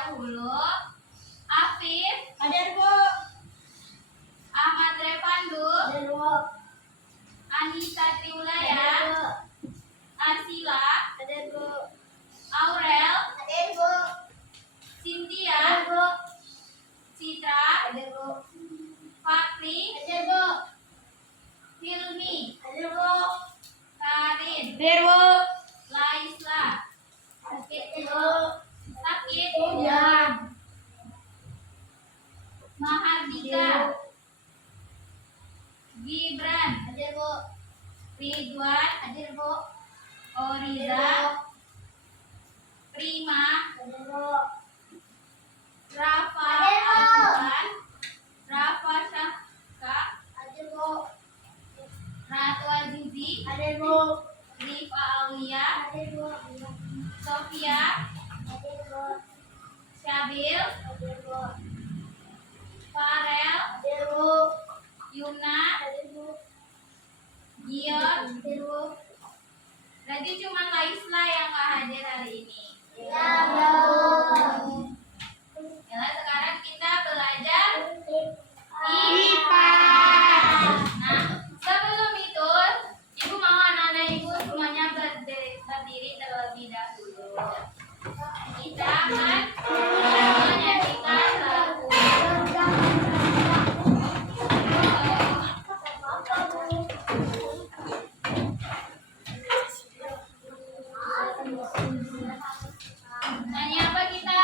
dahulu. Afif. Hadir, Bu. Ahmad Revandu. Hadir, Bu. Anissa Triulaya. Hadir, Bu. Arsila. Hadir, Bu. Aurel. Hadir, Bu. Cynthia. Hadir, Bu. Citra. Hadir, Bu. Fakri. Hadir, Bu. Hilmi. Hadir, Bu. Karin. Hadir, Bu. Laisla. Hadir, Bu. Sakit. Ya. Mahardika. Gibran. Hadir, Bu. Ridwan. Hadir, Bu. Oriza. Prima. Hadir, Bu. Rafa Hadir, Bu. Alwan. Rafa Syahka. Hadir, Bu. Ratu Azizi. Hadir, Bu. Rifa Aulia. Hadir, Bu. Sofia. Hadir, Bu. Syabil. Hadir, Bu. Farel. Hadir, Bu. Yuna. Hadir, Bu. Gion. Hadir, Bu. Berarti cuma Laisla yang nggak hadir hari ini. Ya, Bu. Ya, sekarang kita belajar IPA. Nah, sebelum itu, Ibu mau anak-anak Ibu semuanya berdiri terlebih dahulu. Kita akan menyanyikan lagu. Nyanyi apa kita?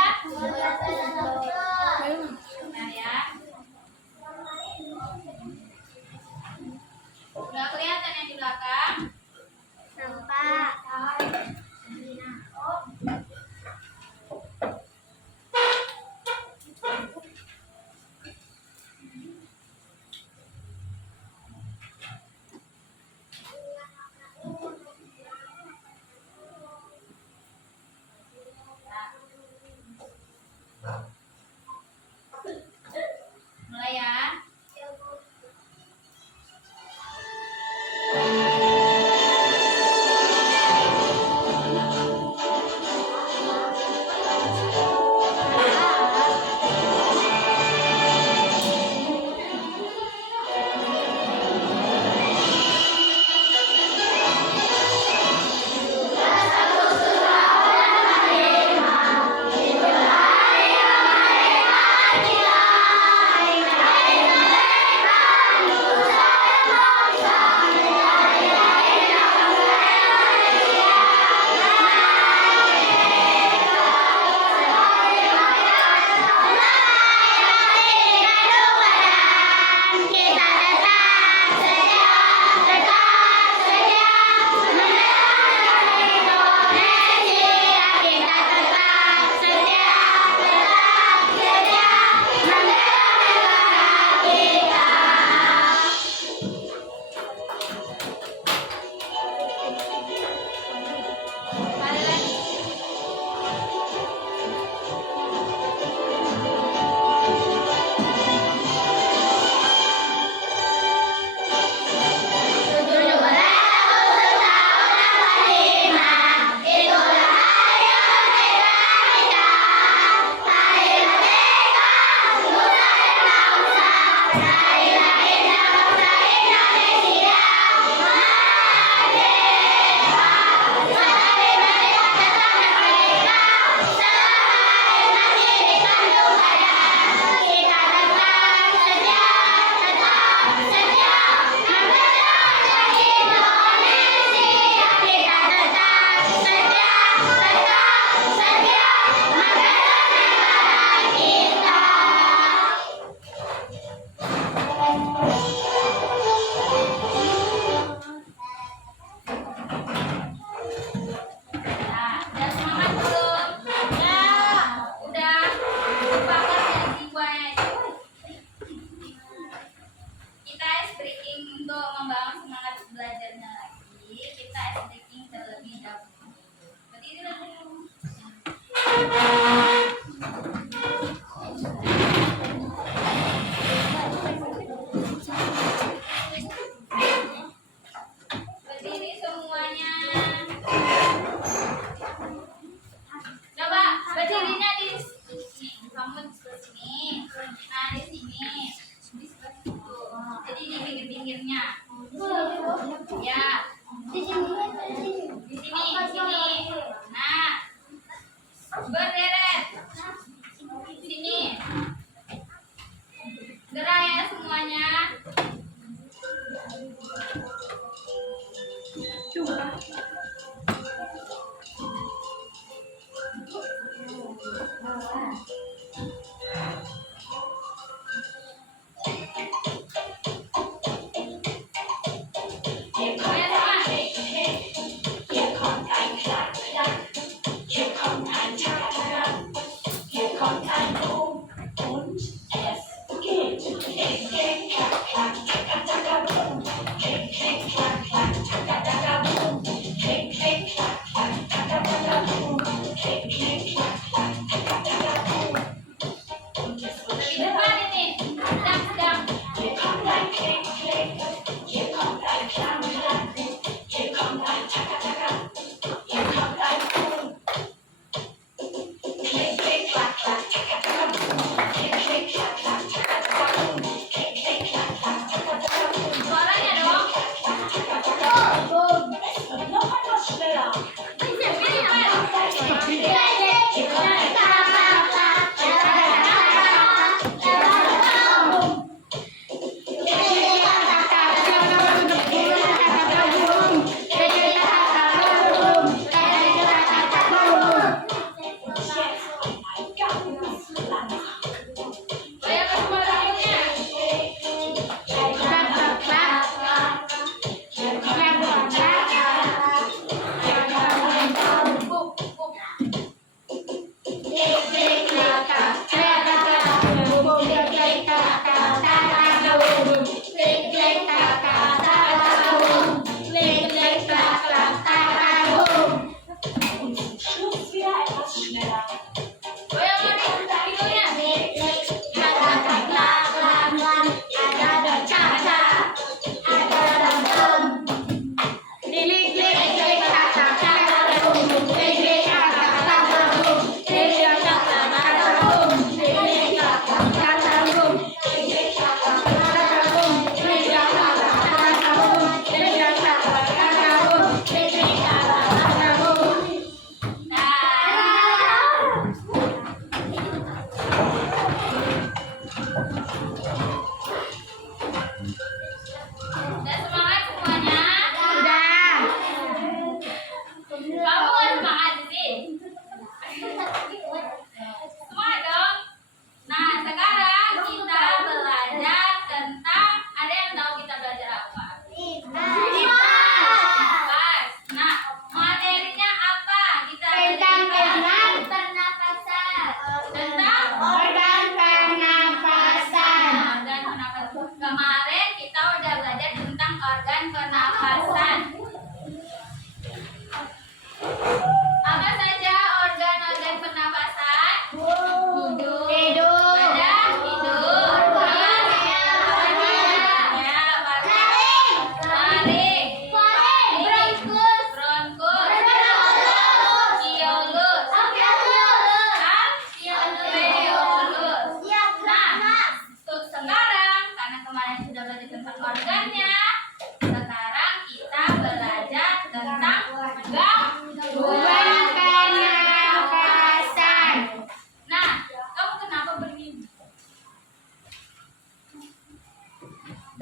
Nah ya. Udah kelihatan yang di belakang? Nah,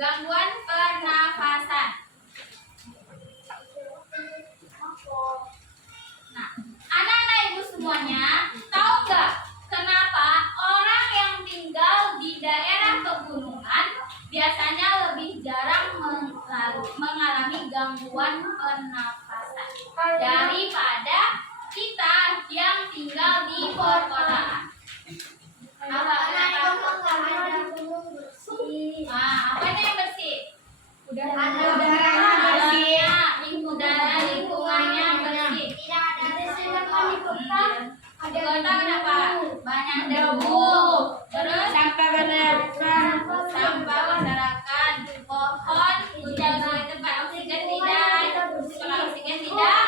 Gangguan pernafasan. Nah, anak-anak ibu semuanya, tahu nggak kenapa orang yang tinggal di daerah pegunungan biasanya lebih jarang mengalami gangguan pernafasan daripada kita yang tinggal di perkotaan? Apa kenapa? Apanya yang bersih? Udara bersih. Udara lingkungannya bersih. Tidak ada desinfektan di kota. Di kota kenapa? Banyak debu. Terus sampah berserakan. Pohon hujan sebagai tempat oksigen tidak. Kalau oksigen tidak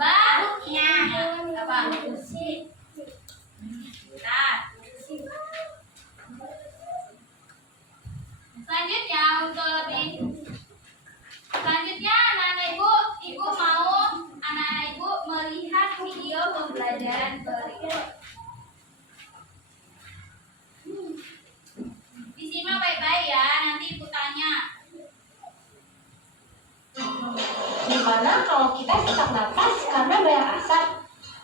banyak. Apa? Nah. Selanjutnya anak-anak ibu mau anak-anak ibu melihat video pembelajaran berikut. Disimak baik-baik ya, nanti ibu tanya. Gimana kalau kita sesak napas karena banyak asap?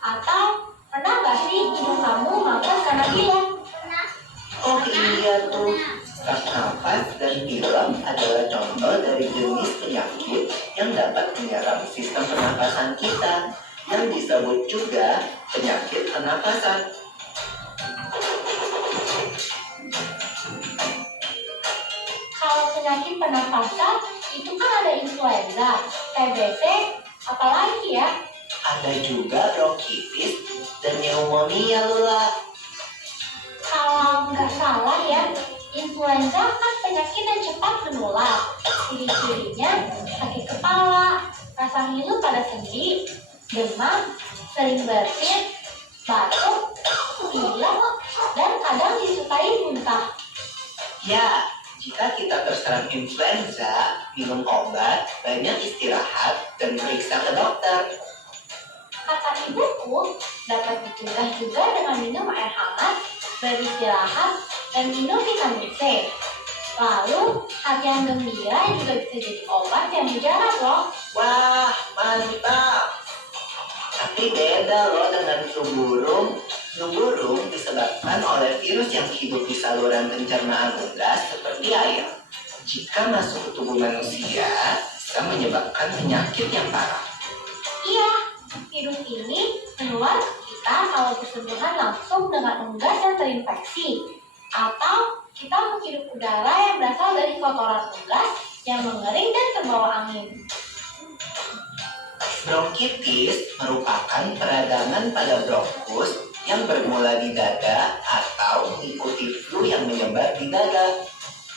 Atau pernah nggak sih hidung kamu mampet karena pilek? Oh iya tuh, sesak nafas dan pilek adalah contoh dari jenis penyakit yang dapat menyerang sistem pernapasan kita, yang disebut juga penyakit pernapasan. Kalau penyakit pernapasan itu kan ada influenza, TBC, apalagi ya? Ada juga bronkitis dan pneumonia Lula. Kalau nggak salah ya, influenza kan penyakit yang cepat menular. Ciri-cirinya sakit kepala, rasa ngilu pada sendi, demam, sering bersin, batuk, pilek, dan kadang disertai muntah. Ya, jika kita terserang influenza, minum obat, banyak istirahat, dan periksa ke dokter. Kata ibuku, dapat dicegah juga dengan minum air hangat, beristirahat, dan minum vitamin C. Lalu, hati yang gembira juga bisa jadi obat yang mujarab loh. Wah, mantap! Tapi beda loh dengan flu burung. Flu burung disebabkan oleh virus yang hidup di saluran pencernaan unggas seperti ayam. Jika masuk ke tubuh manusia, bisa menyebabkan penyakit yang parah. Iya, virus ini menular ke kita kalau bersentuhan langsung dengan unggas yang terinfeksi. Atau kita menghirup udara yang berasal dari kotoran unggas yang mengering dan terbawa angin. Bronkitis merupakan peradangan pada bronkus yang bermula di dada atau mengikuti flu yang menyebar di dada.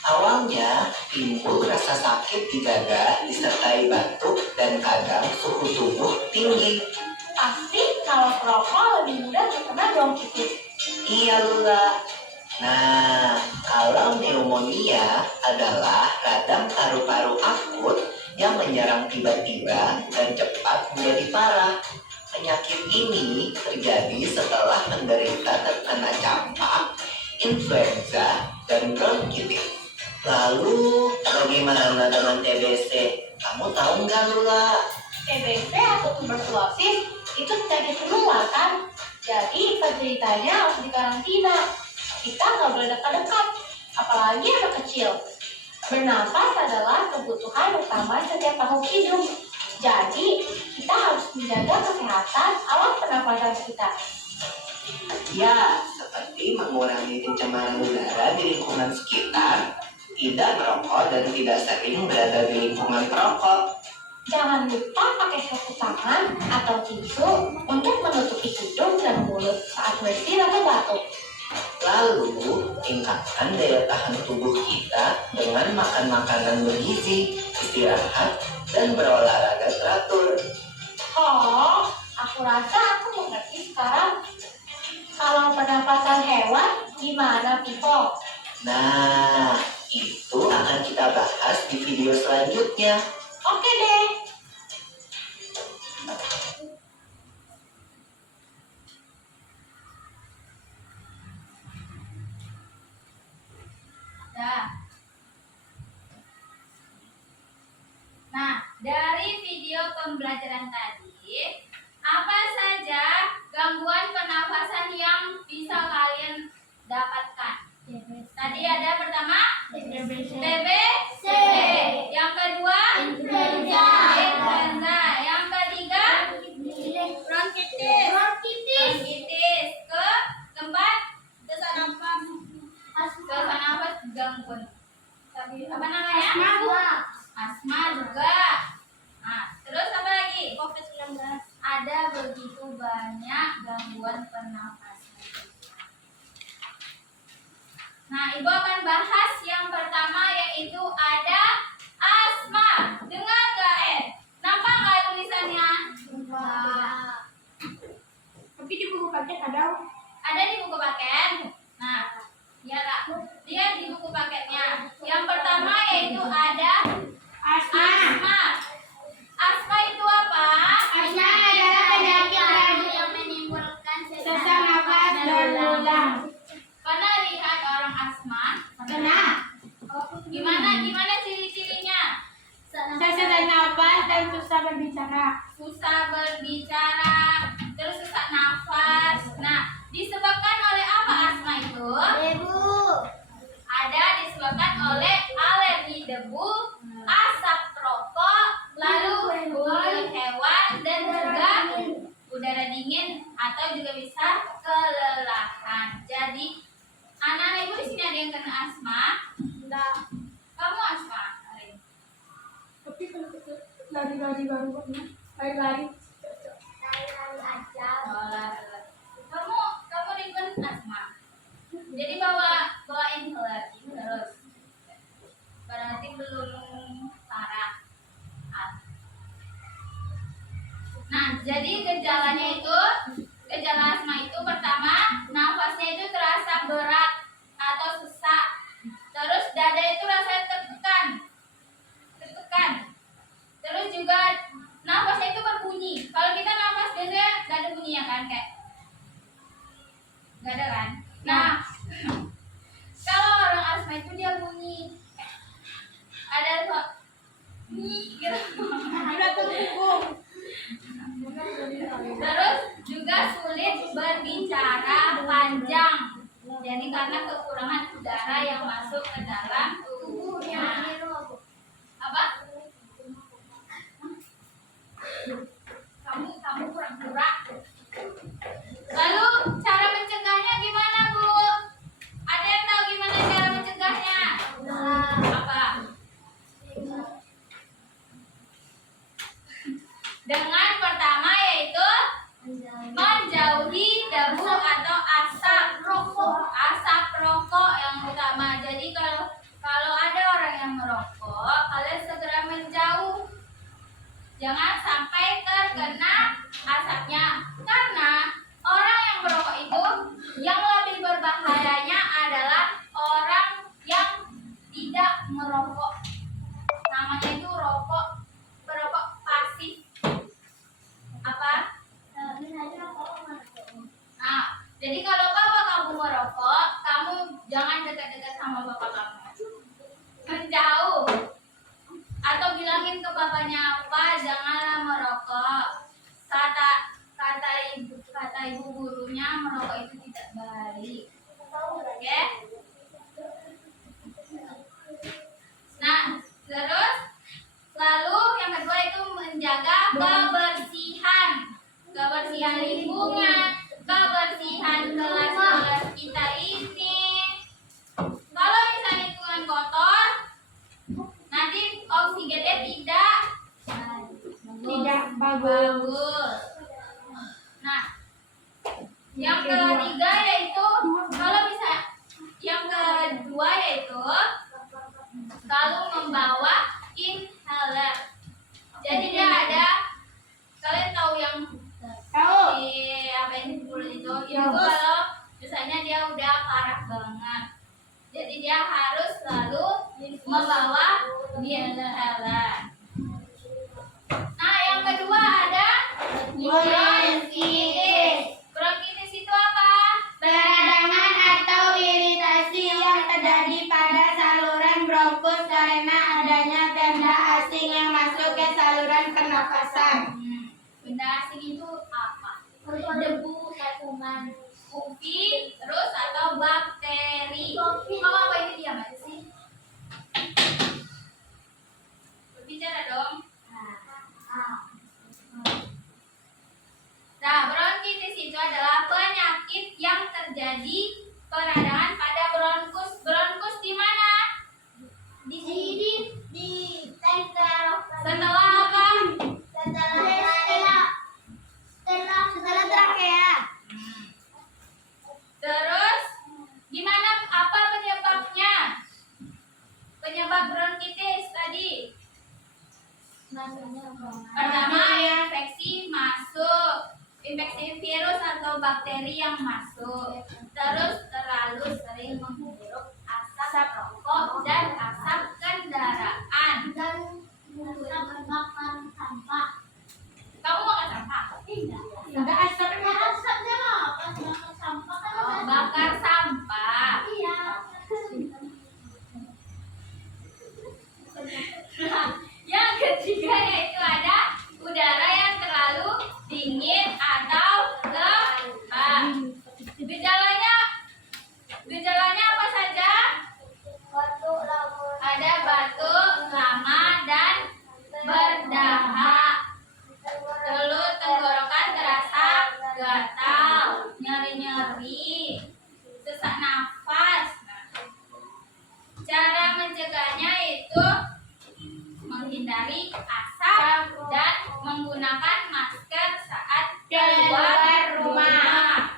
Awalnya timbul rasa sakit di dada disertai batuk dan kadang suhu tubuh tinggi. Pasti kalau perokok lebih mudah terkena bronkitis. Iya Lula. Nah, kalau pneumonia adalah radang paru-paru akut yang menyerang tiba-tiba dan cepat menjadi parah. Penyakit ini terjadi setelah penderita terkena campak, influenza, dan bronkitis. Lalu, bagaimana dengan TBC? Kamu tahu nggak Lula? TBC atau tuberkulosis itu penyakit menular kan? Jadi penderitanya harus dikarantina. Kita nggak boleh dekat-dekat, apalagi anak kecil. Bernafas adalah kebutuhan utama setiap makhluk hidup. Jadi kita harus menjaga kesehatan alat pernapasan kita. Ya, seperti mengurangi pencemaran udara di lingkungan sekitar, tidak merokok dan tidak sering berada di lingkungan perokok. Jangan lupa pakai sapu tangan atau tisu untuk menutupi hidung dan mulut saat bersin atau batuk. Lalu, tingkatkan daya tahan tubuh kita dengan makan makanan bergizi, istirahat, dan berolahraga teratur. Oh, aku rasa aku mengerti sekarang. Kalau pernapasan hewan, gimana, Pipo? Nah, itu akan kita bahas di video selanjutnya. Oke deh. Dah. pembelajaran tadi, apa saja gangguan pernafasan yang bisa kalian dapatkan? Tadi ada pertama TBC, yang kedua influenza, yang ketiga bronkitis, keempat sesak nafas gangguan apa namanya? Asma juga. Nah, terus apa lagi? COVID-19. Ada begitu banyak gangguan pernafasan. Nah, Ibu akan bahas yang pertama yaitu ada asma. Dengar nggak nampak nggak tulisannya? Tapi di buku paket ada. Ada di buku paket. Nah, ya Kak. Lihat di buku paketnya. Yang pertama yaitu ada asma. Asma itu apa? Asma adalah penyakit yang menimbulkan sesak nafas berulang. Pernah lihat orang asma? Pernah. Gimana ciri-cirinya? Sesak nafas dan susah berbicara. Susah berbicara, terus sesak nafas. Nah, disebabkan oleh apa asma itu? Ada disebabkan oleh alergi debu, asap rokok, lalu bulu hewan, dan juga udara dingin atau juga bisa kelelahan. Jadi, anak-anak Ibu di sini ada yang kena asma? Enggak. Kamu asma? Arin? Tapi kalau lari-lari baru lari-lari. aja. Kamu Ridwan asma. Jadi bawa inhaler terus. Berarti belum parah. Nah, jadi gejala asma itu pertama, nafasnya itu terasa berat atau sesak. Terus dada itu rasanya tertekan. Terus juga nafasnya itu berbunyi. Kalau kita nafas biasanya gak ada bunyinya kan, kayak gak ada kan? Nah, kalau orang asma itu dia bunyi ada gitu. Terus juga sulit berbicara panjang. Jadi karena kekurangan udara yang masuk ke dalam tubuhnya. Apa? Kamu pura-pura. Lalu cara mencegahnya gimana, Bu? Ada yang tahu gimana cara mencegahnya? Apa? Dengan pertama yaitu menjauhi debu atau asap rokok yang utama. Jadi kalau ada orang yang merokok, kalian segera menjauh. Jangan sampai terkena asapnya. Karena orang yang merokok itu yang lebih berbahayanya adalah orang yang tidak merokok. Namanya itu perokok pasif. Apa? Nah, jadi kalau bapak kamu merokok, kamu jangan dekat-dekat sama bapak kamu. Menjauh. Atau bilangin ke bapaknya, Pak, janganlah merokok. Kata ibu gurunya merokok itu tidak baik. Oke? Nah, terus lalu yang kedua itu menjaga kebersihan lingkungan, kebersihan kelas-kelas kita ini. Kalau misalnya lingkungan kotor, nanti oksigennya tidak bagus. Nah, yang ketiga yaitu yang kedua yaitu selalu membawa inhaler. Jadi dia ada, kalian tahu yang apa ini kulit itu kalau misalnya dia udah parah banget. Jadi dia harus selalu membawa inhaler. Nah, yang kedua ada bronkitis. Bronkitis itu apa? Peradangan atau iritasi yang terjadi pada saluran bronkus karena adanya benda asing yang masuk ke saluran pernafasan. peradangan pada bronkus. Bronkus di mana? Di tenggorokan. Setelah apa? Setelah trakea. Terus gimana, apa penyebabnya? Penyebab bronkitis tadi. Pertama, infeksi masuk. Infeksi virus atau bakteri yang masuk. Terus terlalu sering menghirup asap rokok dan asap kendaraan. Dan makan sampah. Kamu makan sampah? Tidak. Ada asapnya. Asapnya apa? Makan sampah kan Oh, ada. bakar sampah. Iya. Nah, yang ketiga yaitu ada udara yang terlalu dingin atau lembab. Gejalanya apa saja? Batuk lama. Ada batuk lama dan berdahak. Lalu tenggorokan terasa gatal, nyeri-nyeri, sesak nafas. Cara mencegahnya itu menghindari asap dan menggunakan masker saat keluar rumah.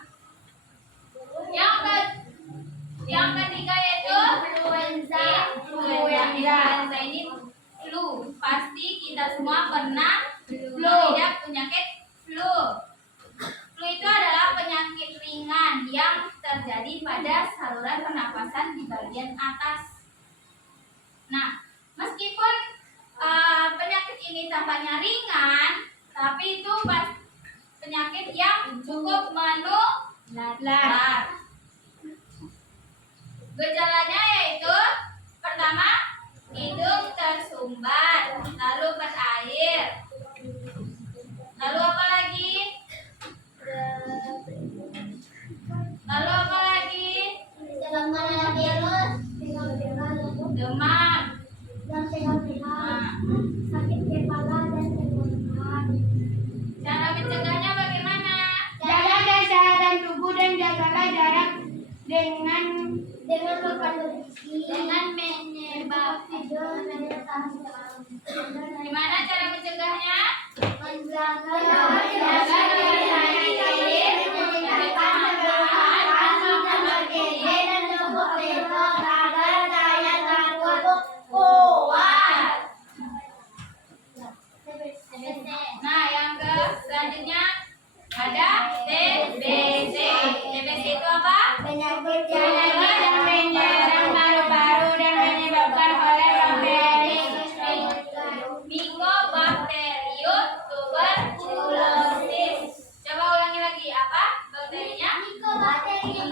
Yang ketiga yaitu influenza. Influenza ini flu. Pasti kita semua pernah mengidap penyakit flu. Flu itu adalah penyakit ringan yang terjadi pada saluran pernapasan di bagian atas. Nah, meskipun penyakit ini tampaknya ringan, tapi itu penyakit yang cukup menular. Gejalanya yaitu pertama, hidung tersumbat, lalu berair. Lalu apa lagi? Demam. Sakit kepala dan tenggorokan. Cara mencegahnya bagaimana? Jaga kesehatan tubuh dan jagalah jarak dengan makan bergizi, dengan menyebab tidur dan Gimana cara mencegahnya? menjaga Nah, yang selanjutnya ada TBC. TBC itu apa? penyakit yang menyerang paru-paru dan menyebabkan oleh bakteri Mycobacterium tuberculosis. Coba ulangi lagi, apa bakterinya? Mycobacterium.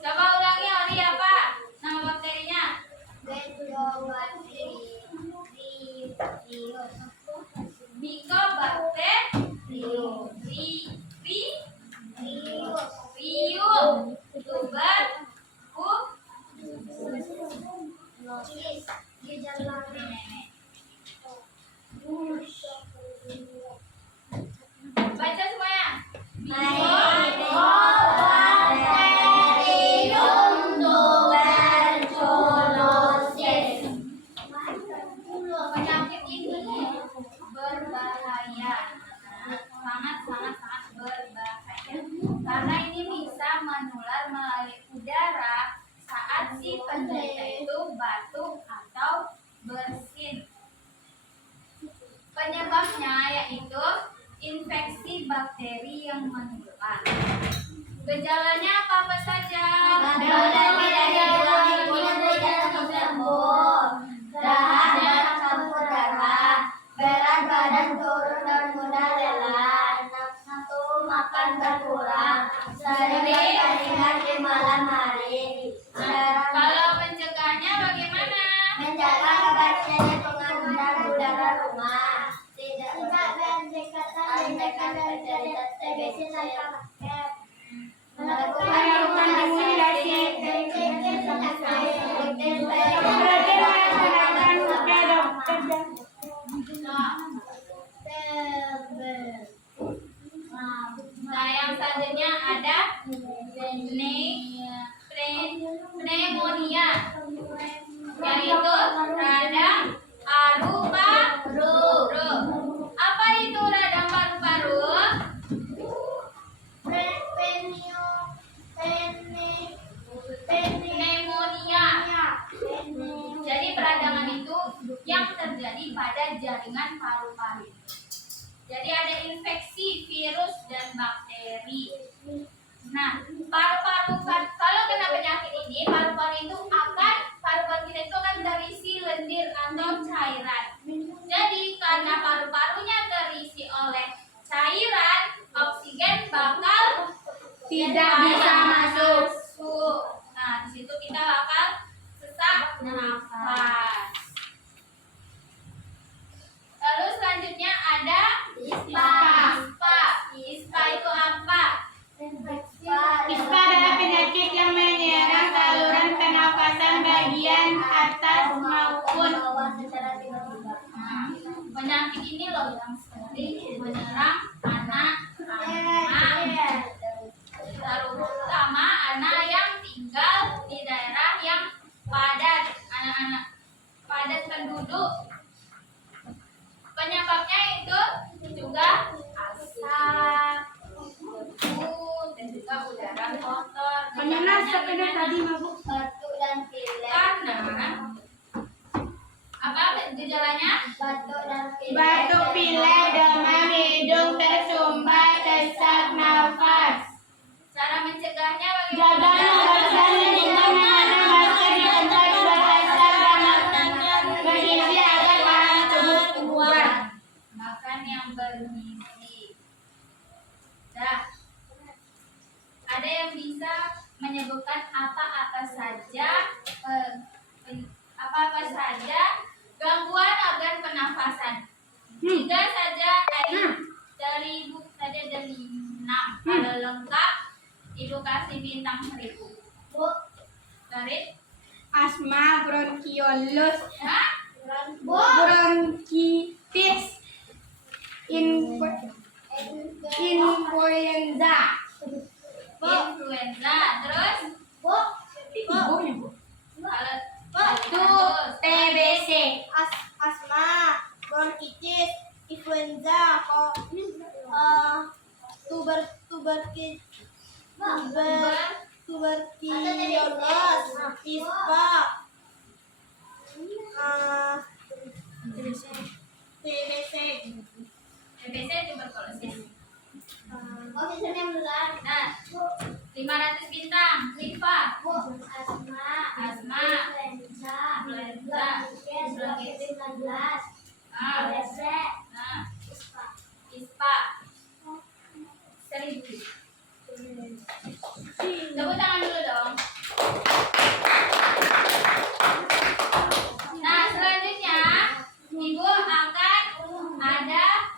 Coba ulangi, Oli, apa nama bakterinya? Mycobacterium. Baca semuanya. Penyakit ini berbahaya, sangat berbahaya, karena ini bisa menular melalui udara saat si penderita itu batuk atau bersin. Penyebabnya yaitu infeksi bakteri yang menular. Gejalanya apa saja? berat badan turun dan mudah lelah, nafsu makan berkurang, sering berkeringat di malam hari. Kalau mencegahnya bagaimana? Menjaga kebersihan lingkungan dan udara rumah, tidak berdekatan penderita TBC tanpa masker, melakukan rekomendasi selanjutnya ada pneumonia, yaitu radang paru-paru. Apa itu radang paru-paru? Pneumonia. Jadi peradangan itu yang terjadi pada jaringan paru-paru. Jadi ada infeksi virus dan bakteri. Nah, paru-paru kalau kena penyakit ini, paru-paru kita itu akan terisi lendir atau cairan. Jadi karena paru-parunya terisi oleh cairan, oksigen bakal Tidak bisa masuk. Nah, di situ kita bakal sesak nafas. Lalu selanjutnya ada ISPA. ISPA itu apa? ISPA adalah penyakit yang menyerang saluran pernafasan bagian atas maupun bawah secara tiba-tiba. Penyakit ini loh yang sering menyerang anak-anak, terutama anak yang tinggal di daerah yang padat, anak-anak padat penduduk. Penyebabnya itu juga asap, debu, dan juga udara kotor. Penyunas sepeda tadi mabuk. Batuk dan pilek. Karena apa gejalanya? Batuk, pilek, demam, hidung tersumbat, sesak nafas. Cara mencegahnya Jaga nafas dan menggunakan masker di tempat berasap dan bergizi agar tahan tubuh kuat. makan yang bergizi. Dah. Ada yang bisa menyebutkan apa-apa saja gangguan organ pernafasan. Tiga saja dari ibu saja dari 6. Kalau lengkap ibu kasih bintang 1000. Dari Asma, bronkiolus, Hah? bronkitis, influenza. Influenza. Terus kalau Batuk, TBC. Asma, bronkitis, influenza, tuberkulosis, ispa, TBC. TBC tuberkulosis. Nah, 500 bintang. Rifa. asma, influenza, bronkitis 19, Ah, TBC, nah, ISPA 1000. Tepuk tangan dulu dong. Nah, selanjutnya ibu akan ada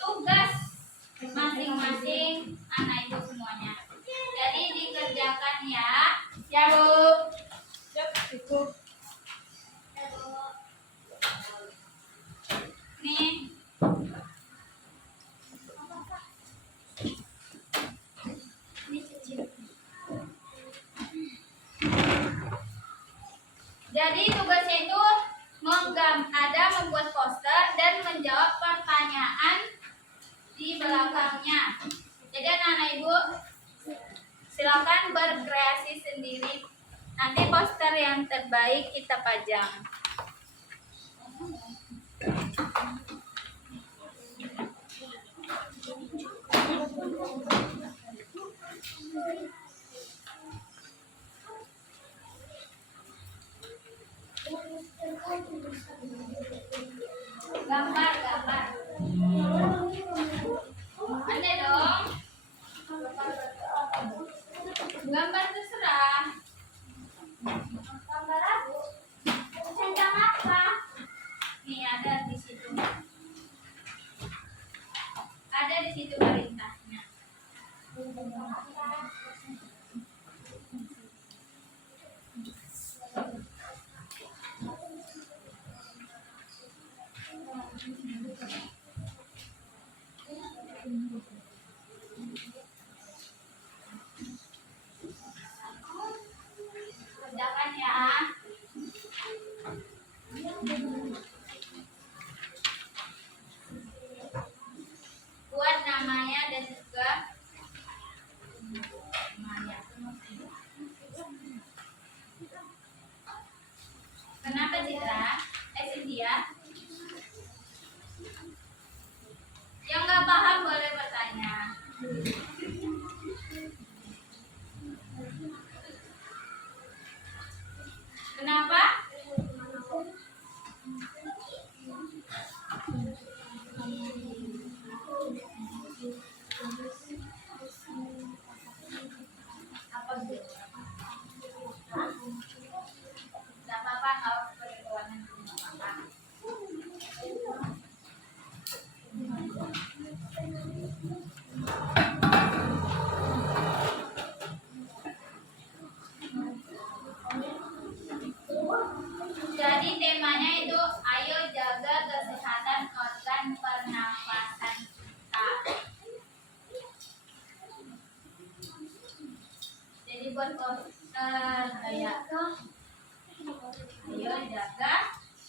tugas masing-masing anak ibu semuanya. Jadi dikerjakan ya. Ya, Bu. Nih. Jadi tugasnya itu membuat poster dan menjawab pertanyaan di belakangnya. Jadi anak-anak ibu silakan berkreasi sendiri. Nanti poster yang terbaik kita pajang. Gambar. Ada dong. Gambar terserah. gambar aku. Tentang apa? Nih ada di situ. Ada di situ perintahnya. ada juga kenapa Citra? Cynthia? Yang nggak paham boleh bertanya. Kenapa? Apa gitu? Nggak apa-apa kalau berkeluarga nggak apa-apa. Jadi temanya itu ayo jaga kesehatan organ pernafasan kita. Jadi buat poster kayak ayo jaga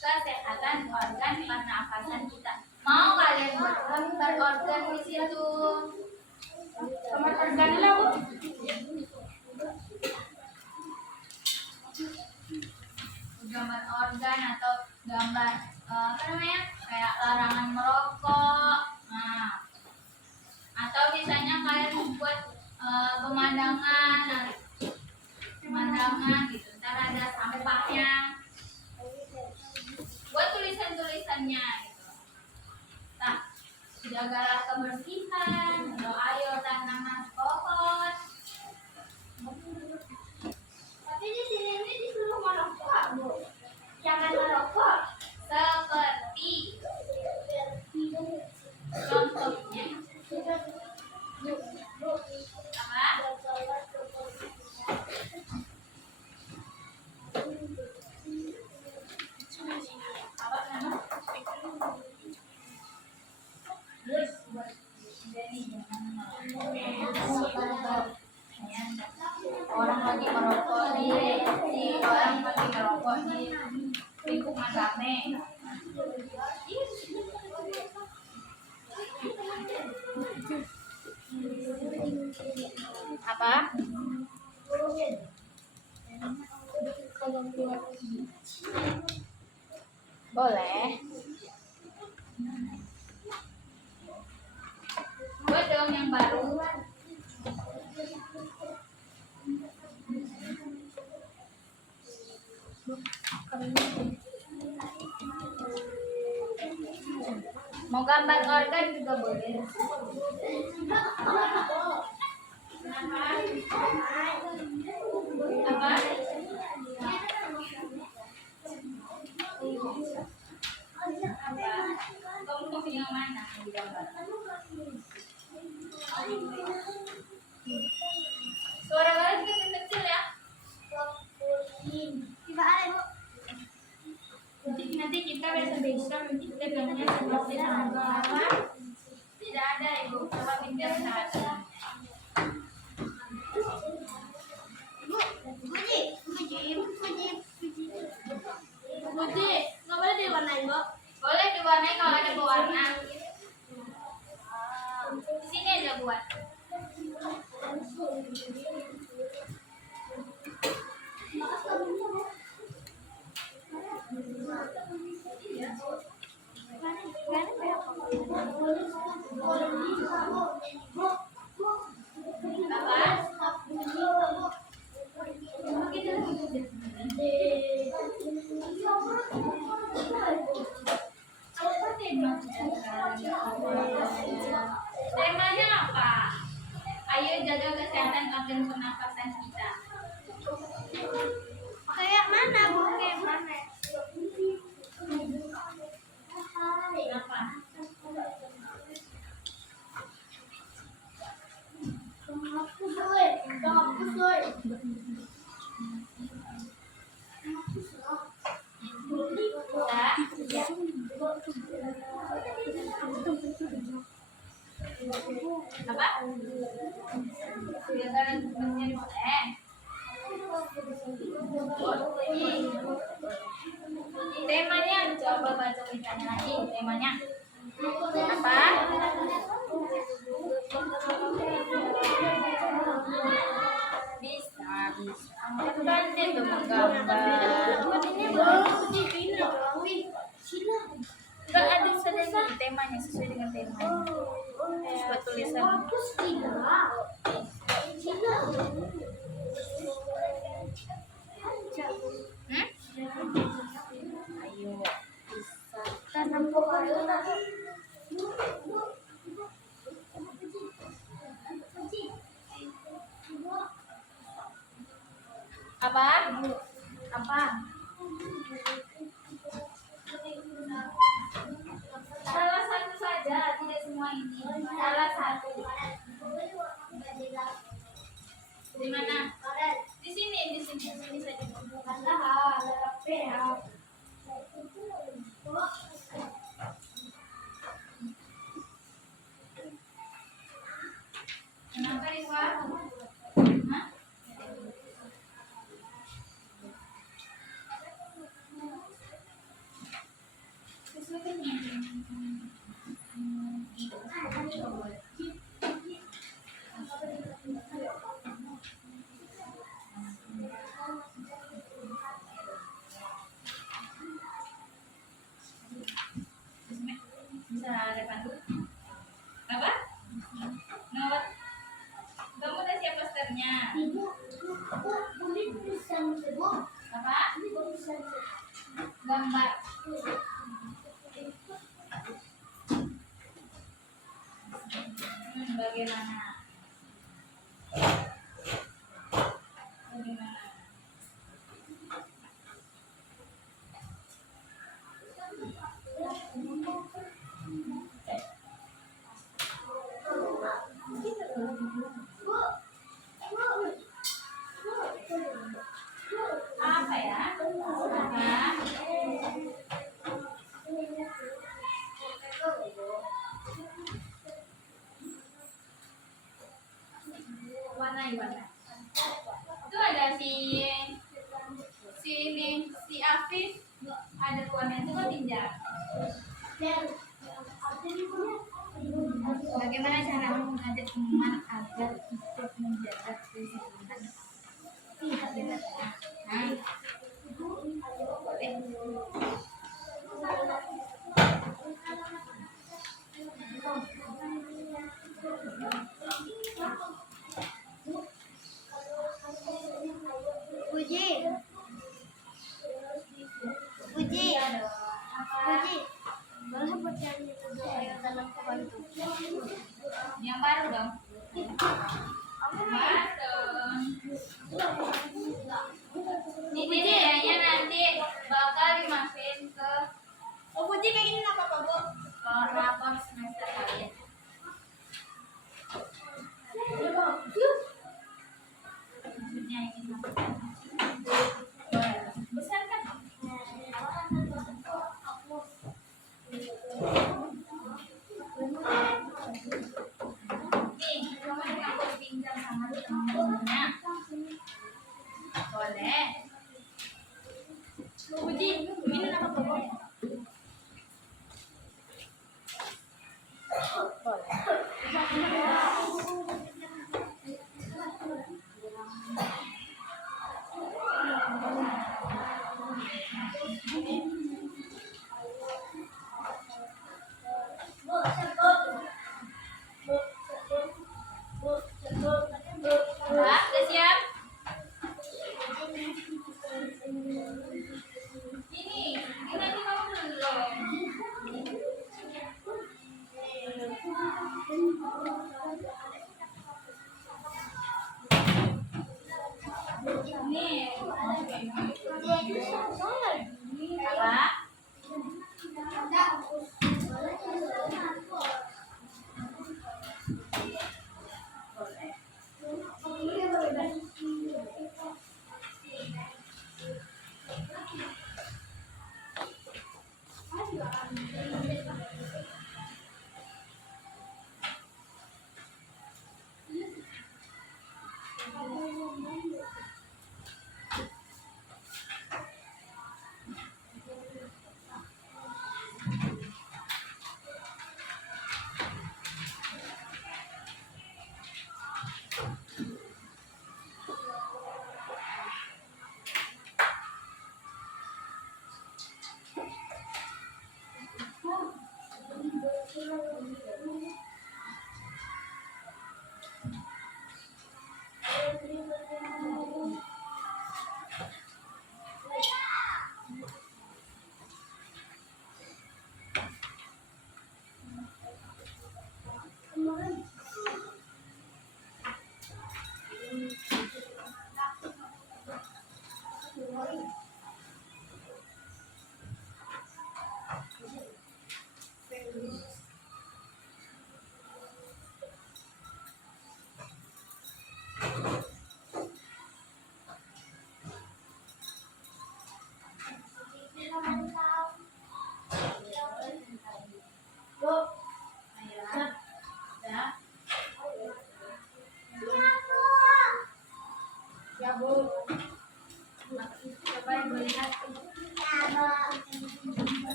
kesehatan organ pernafasan kita. Mau kalian gambar organ di situ? Gambar organ lah. Gambar organ atau gambar apa namanya kayak larangan merokok, nah atau misalnya kalian membuat pemandangan gitu, ntar ada sampahnya, buat tulisannya gitu. Nah, jagalah kebersihan, ayo tanam pohon. Tapi di sini ini disuruh merokok, Bu. Jangan merokok. Seperti contohnya. Apa? Apa nama? Yes, jadi jangan merokok. Orang lagi merokok orang lagi merokok di lingkungan rame. Apa? Boleh. Buat dong yang baru. Mau gambar organ juga boleh. Apa? Kamu mau yang mana yang digambar? Suara kalian kecil ya? Nanti kita besok kita gambarnya seperti apa? Tidak ada ibu, coba pindah saja. Putih, nggak boleh diwarnain, Bu. Boleh diwarnai kalau ada pewarna. Di sini aja buat. Temanya apa? Ayo jaga kesehatan organ pernafasan kita. Kayak mana, Bu? Kayak mana? Kenapa? Apa? Kegiatan mesin boleh. Temanya coba baca beritanya lagi. Temanya apa? Pandai tuh menggambar. Enggak ada sedang temanya sesuai dengan temanya. Buat tulisan. Ayo. Tanam pohon. Apa? Apa? Salah satu saja, tidak semua ini. Salah satu. Di mana? Di sini, di sini. Sini saja. Kenapa di luar? Hah? Bisa depan dulu. Apa? Nomor. Kamu udah siap posternya? Apa? Gambar. Bagaimana? Bagaimana? Apa ya? Apa? Warna. Itu ada si Afif, ada warna itu kan tinja. Bagaimana cara mengajak teman agar ikut menjaga keseimbangan? Nah, Puji. Boleh buat nyanyi dulu ayo tanam pohon tuh. yang baru dong. Ini kayaknya nanti bakal dimasukin ke Puji kayak gini apa Bu? rapor semester kalian. Maksudnya ini besar kan? Nih, kamu aku pinjam sama teman-temannya. Boleh. Puji, ini apa Bu?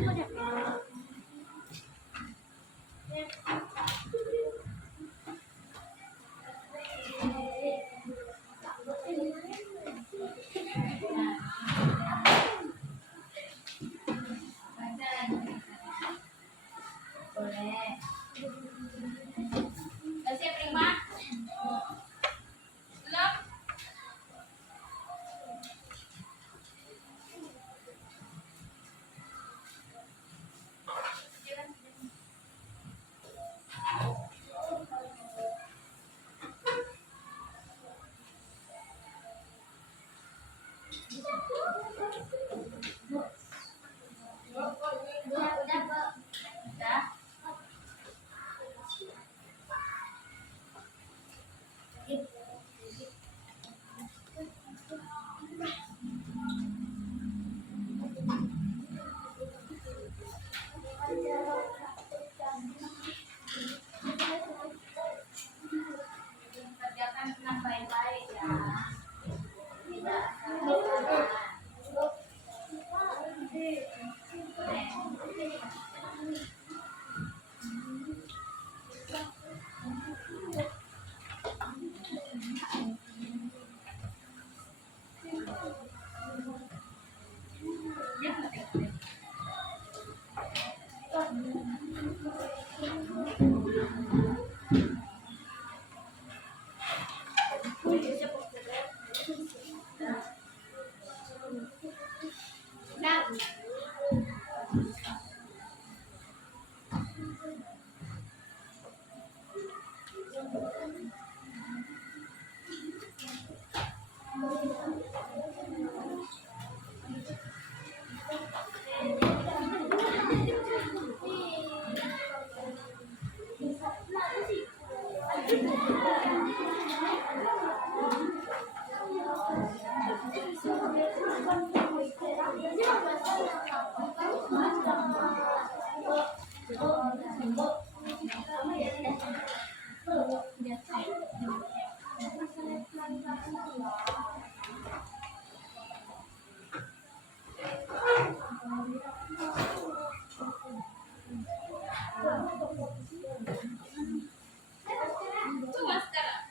Boleh. Udah siap Rima? Belum? Udah. Kerjakan dengan baik-baik ya. Tidak asal-asalan. Coba sekarang.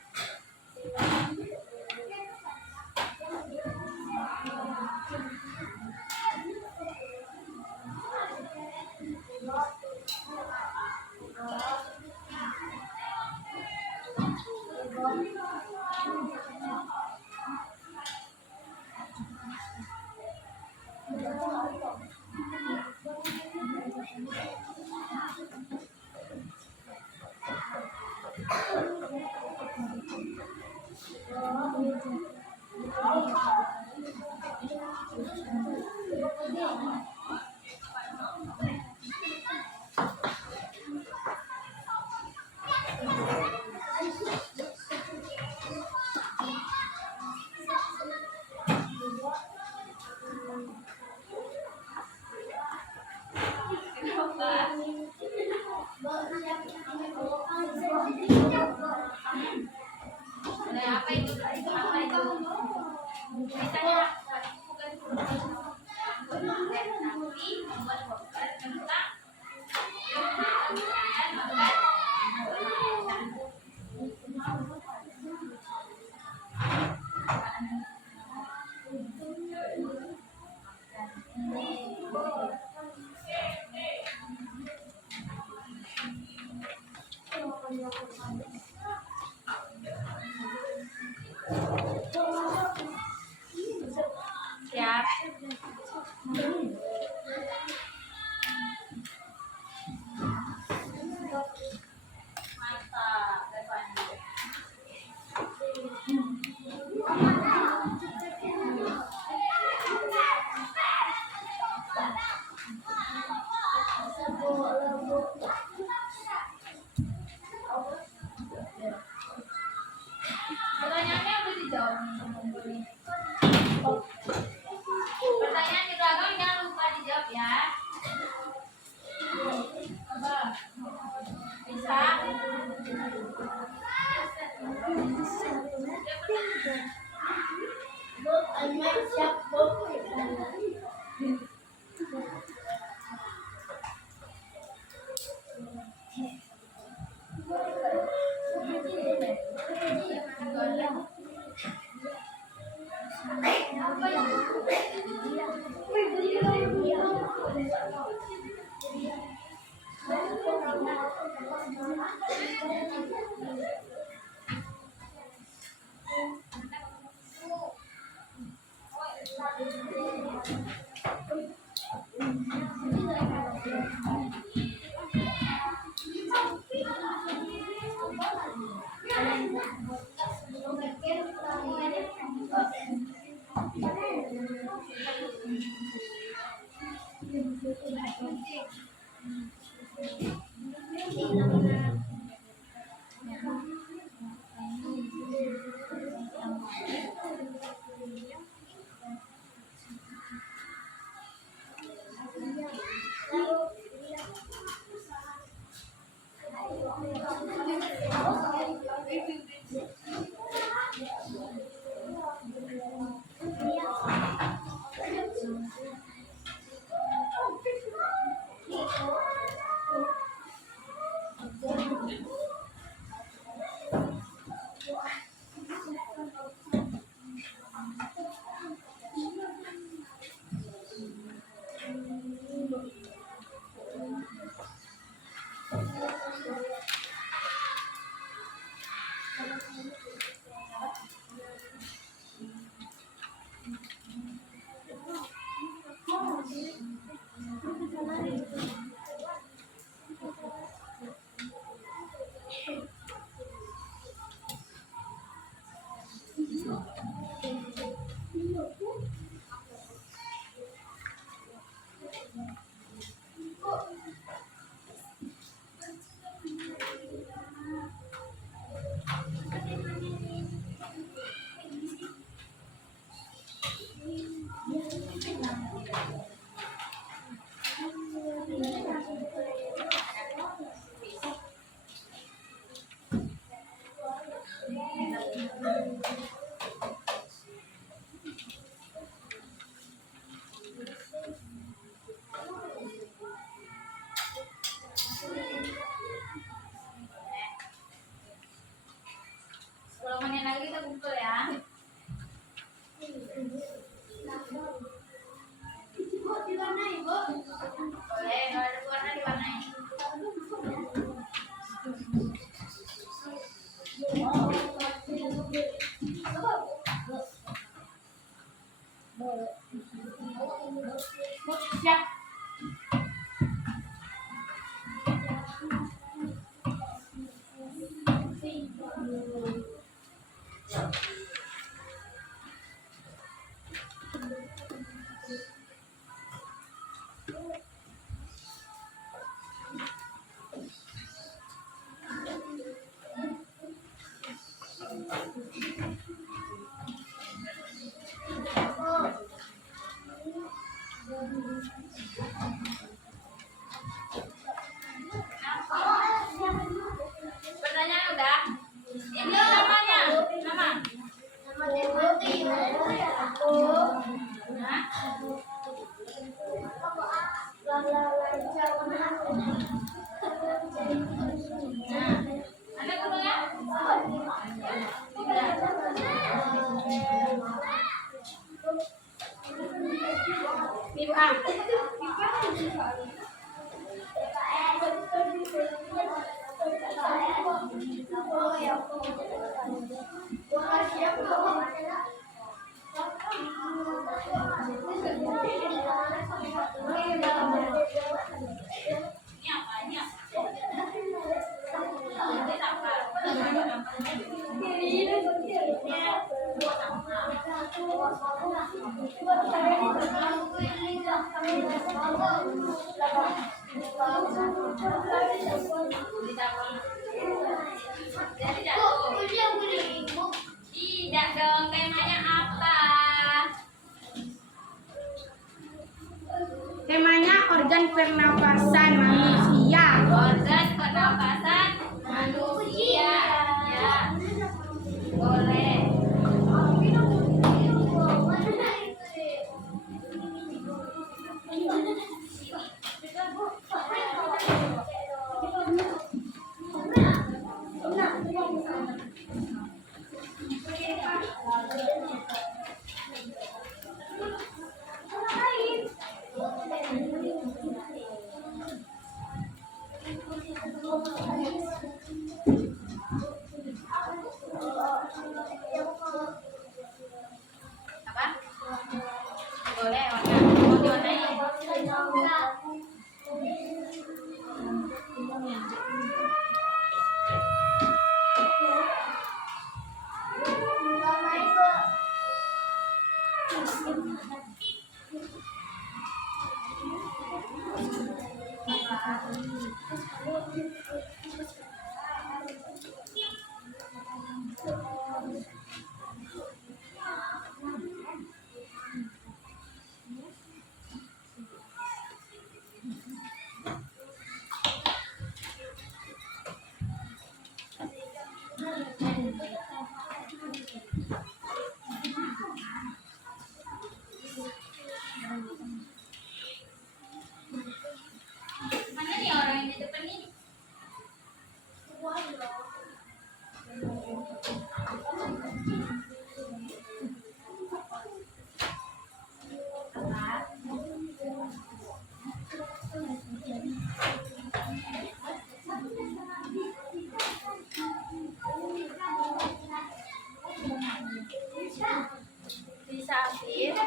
Nah, apa itu? Apa itu? Misalnya bukan tapi membuat poster tentang dan makan. Siap. 10 menit lagi kita kumpul ya. Boleh, kalau ada warna diwarnain. Siap. Pertanyaan udah. Ini namanya. Nama. Hah? Anda dulu ya. Ibu A. Ini apanya? Tidak dong, temanya apa? Temanya organ pernapasan manusia. Organ pernapasan manusia. Ya, boleh. Mana nih orang yang di depan nih? Bisa Afif.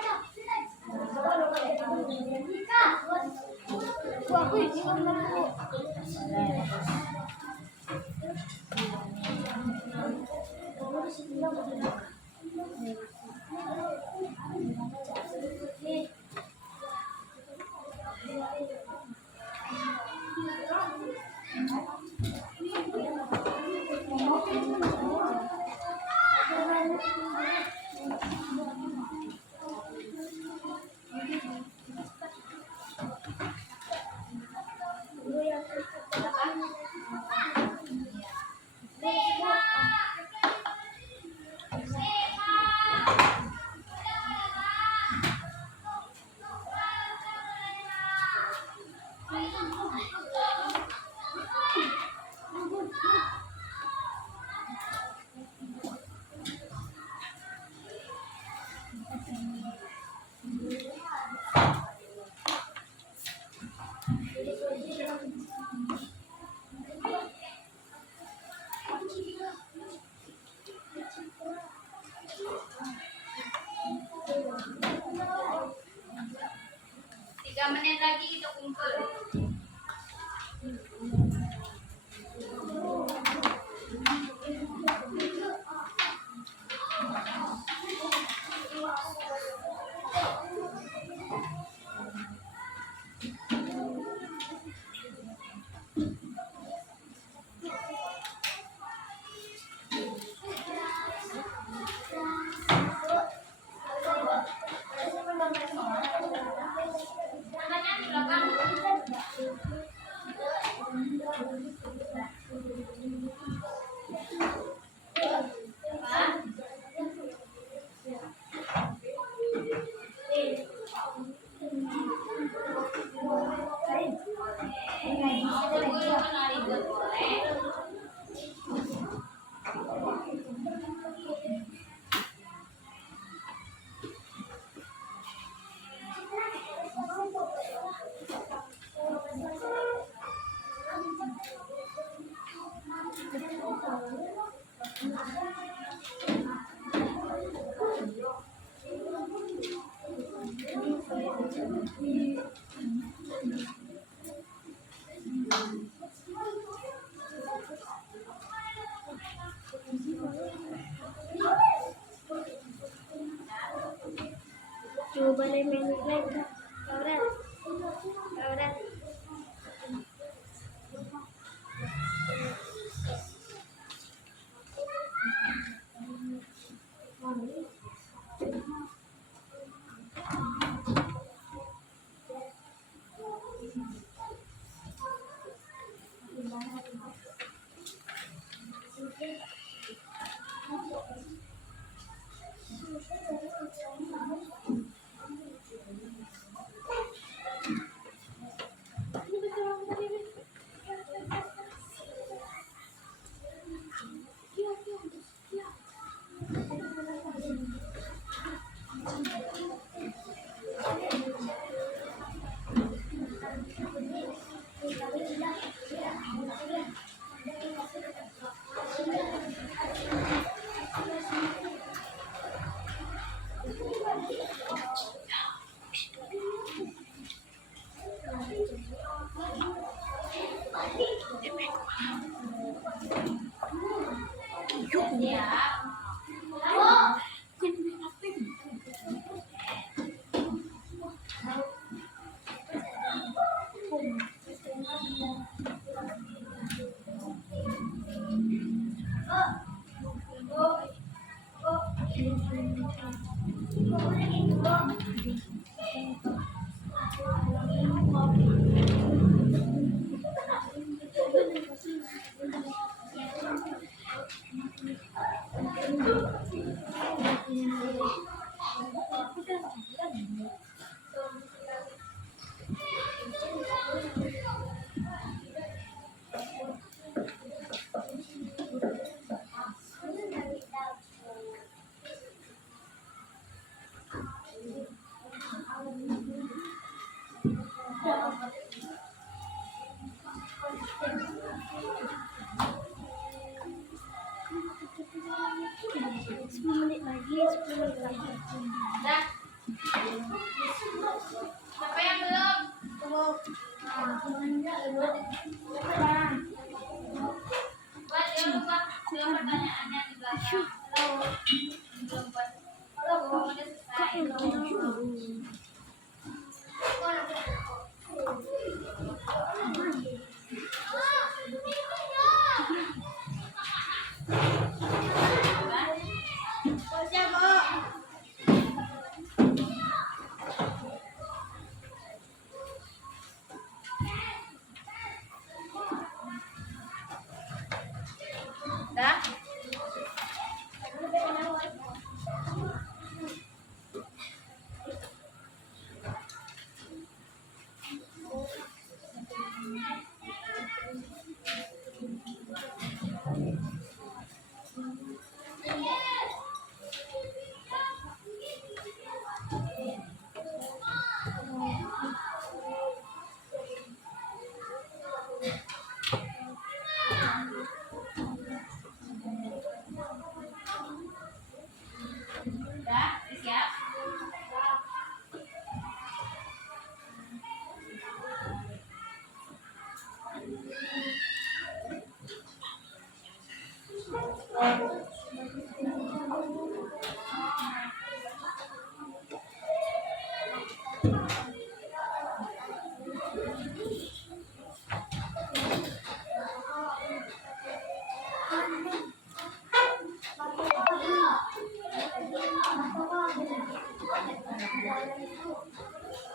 Aku ini Tiga menit lagi kita kumpul. Tangannya di belakang. Pak. Sebelum menari buat boleh. coba main lagi. Laura. Laura. Siap. lagi 10 lagi. Dah. Siapa yang belum? Buat jangan lupa jawab pertanyaannya di belakang. Belum buat. Udah selesai. Dah. Dah, siap.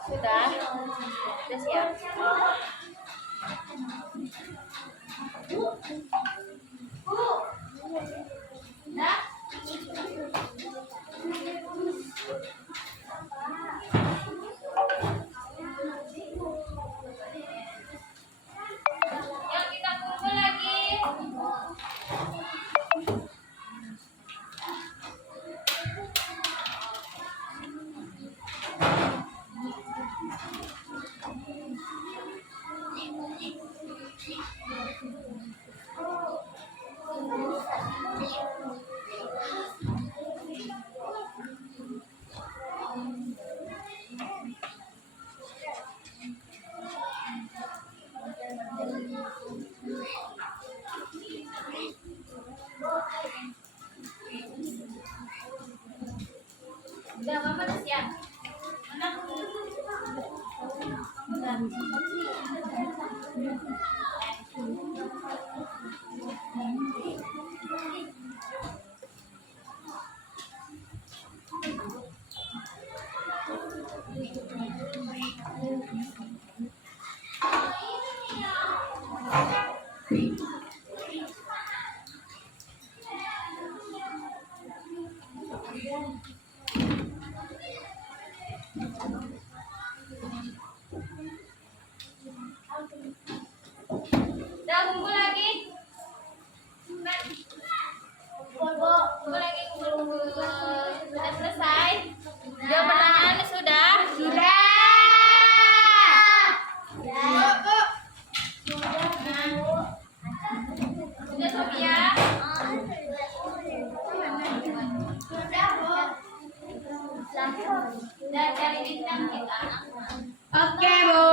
Sudah siap. Dah. Yuk kita kumpul lagi. Udah, mama udah siap. Mana? Udah kumpul lagi. Kumpul lagi, kumpul. Sudah selesai. Jawab pertanyaannya sudah. Sudah Sofia. Udah cari bintang kita. Oke, Bu.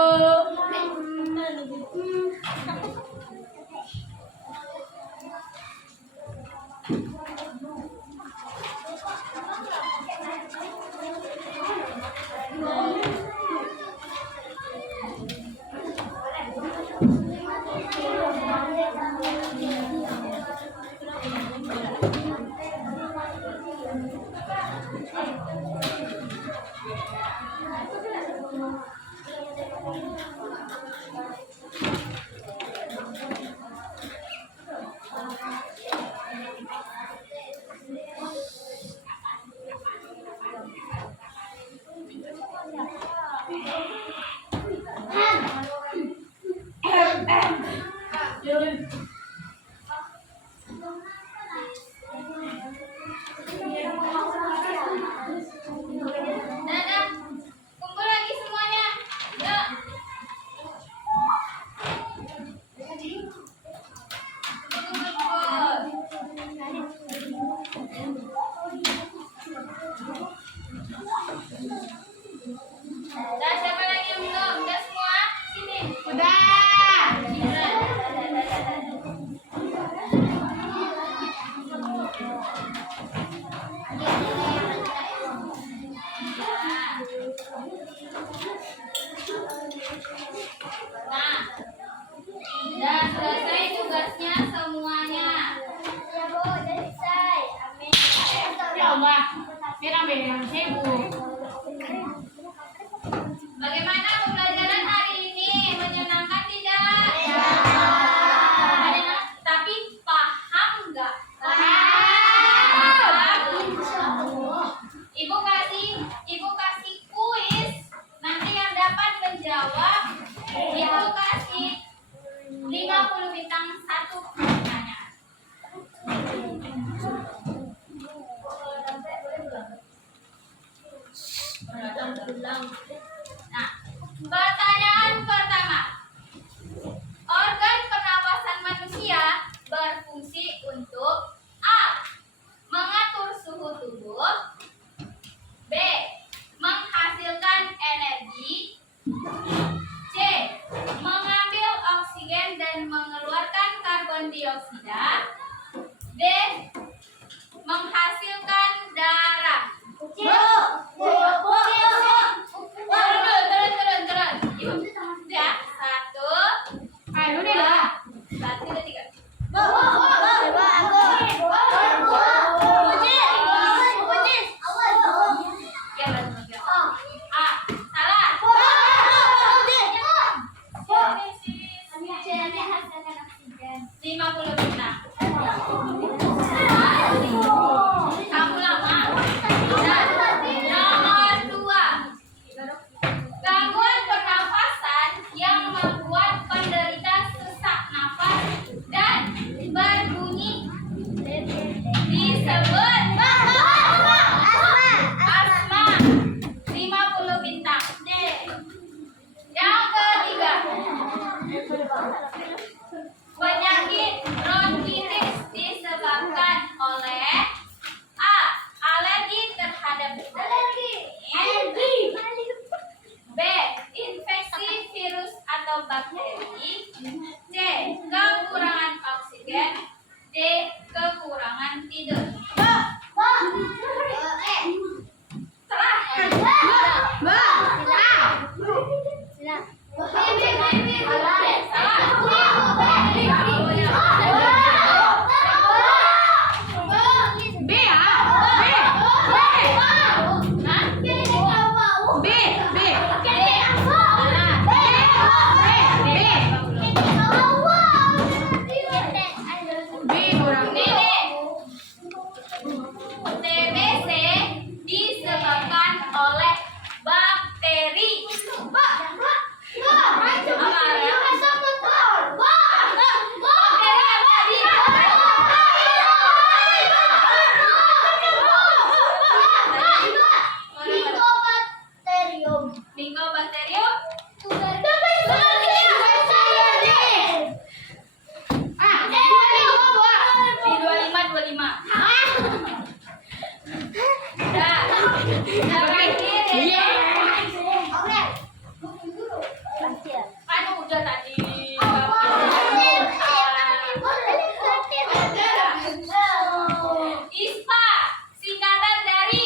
Dadah. Kumpul lagi semuanya. Yuk. Kumpul. Nah, udah selesai tugasnya semuanya. Ya Bu, udah selesai. Amin. Ya Allah, biar ambil yang sibuk. Bagaimana pembelajaran hari ini? Menyenangkan tidak? Ya. Tapi paham nggak? Ibu kasih kuis. Nanti yang dapat menjawab, ibu kasih 50 bintang satu pertanyaan. Nah, pertanyaan pertama. Organ pernapasan manusia berfungsi untuk A. Mengatur suhu tubuh, B. Menghasilkan energi, C. Mengambil oksigen dan mengeluarkan karbon dioksida, D. Menghasilkan darah. Turun. Ibu ya. Satu, Ayo deh lah. dua, tiga. Ya, betul. A. Salah. 50 bintang. Kamu lama. Nomor 2. Gangguan pernafasan yang membuat penderita sesak nafas dan berbunyi disebut asma. 50 bintang. Yang ketiga, penyakit bronkitis disebabkan oleh A. Alergi terhadap vitamin, B. Infeksi virus atau bakteri, C. Kekurangan oksigen, D. Kekurangan tidur. B ya. B. B. B kurang. TBC disebabkan oleh bakteri. Mycobacterium. Di 25. Udah. Terakhir ya. Kan udah tadi. ISPA singkatan dari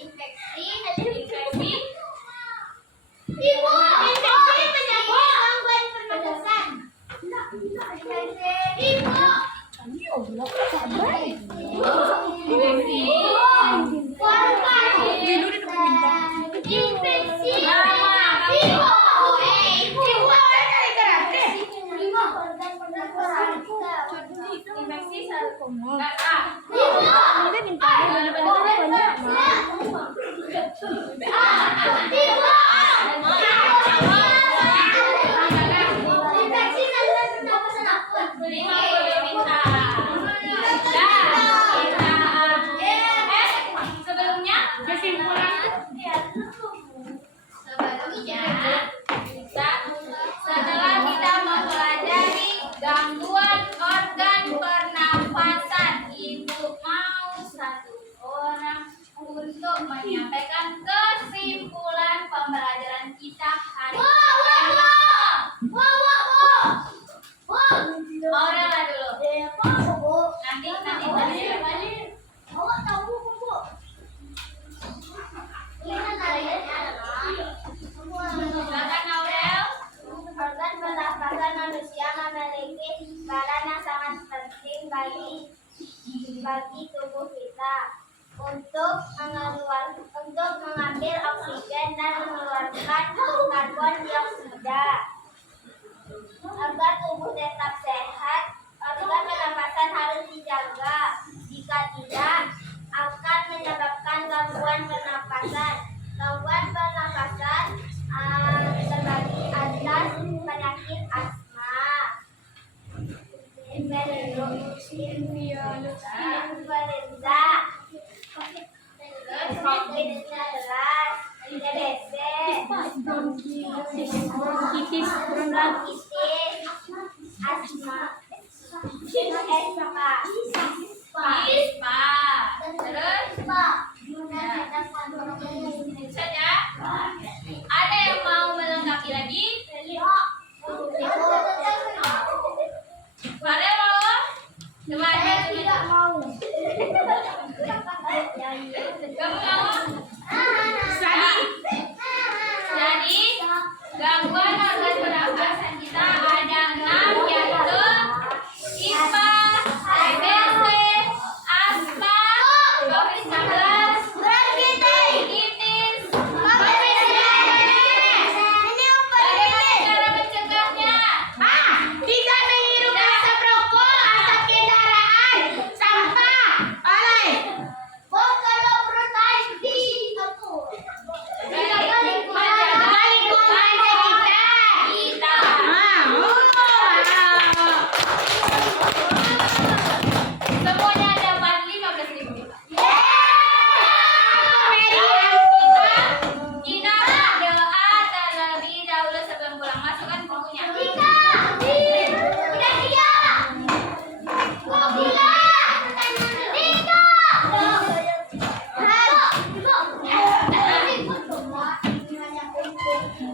infeksi. Infeksi enggak sebelumnya setelah kita mempelajari gangguan organ pernapasan, ibu mau satu orang menyampaikan kesimpulan pembelajaran kita hari ini. Aurel dulu. Nanti silakan Aurel. Organ pernapasan manusia memiliki peran yang sangat penting bagi tubuh kita untuk mengambil oksigen dan mengeluarkan karbon dioksida. Agar tubuh tetap sehat, organ pernapasan harus dijaga. Jika tidak, akan menyebabkan gangguan pernapasan. Gangguan pernapasan terbagi atas penyakit asma, influenza, COVID-19, TBC, bronkitis, asma, Ispa. Terus itu saja. Ada yang mau melengkapi lagi? Farel mau? Gimana? Kamu mau? Jadi gangguan organ pernapasan kita ada 6, yaitu ISPA, TBC, asma, COVID-19, bronkitis. Bagaimana cara mencegahnya? Tidak menghirup asap rokok, asap kendaraan, sampah. Oleh. Menjaga lingkungan kita. Semuanya ada 15.000. Kita berdoa terlebih dahulu sebelum pulang. Masukkan bukunya.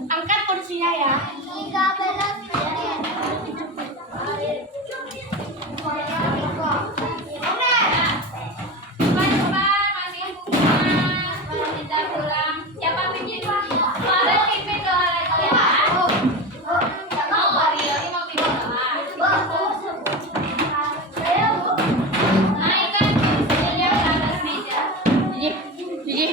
Angkat kursinya ya. Cepat-cepat masukin bukunya. Sebelum kita pulang. Siapa pimpin? Farel pimpin doa lagi ya. Oh, Rio mau pimpin doa. Naikkan Cecilia ke atas meja. Jadi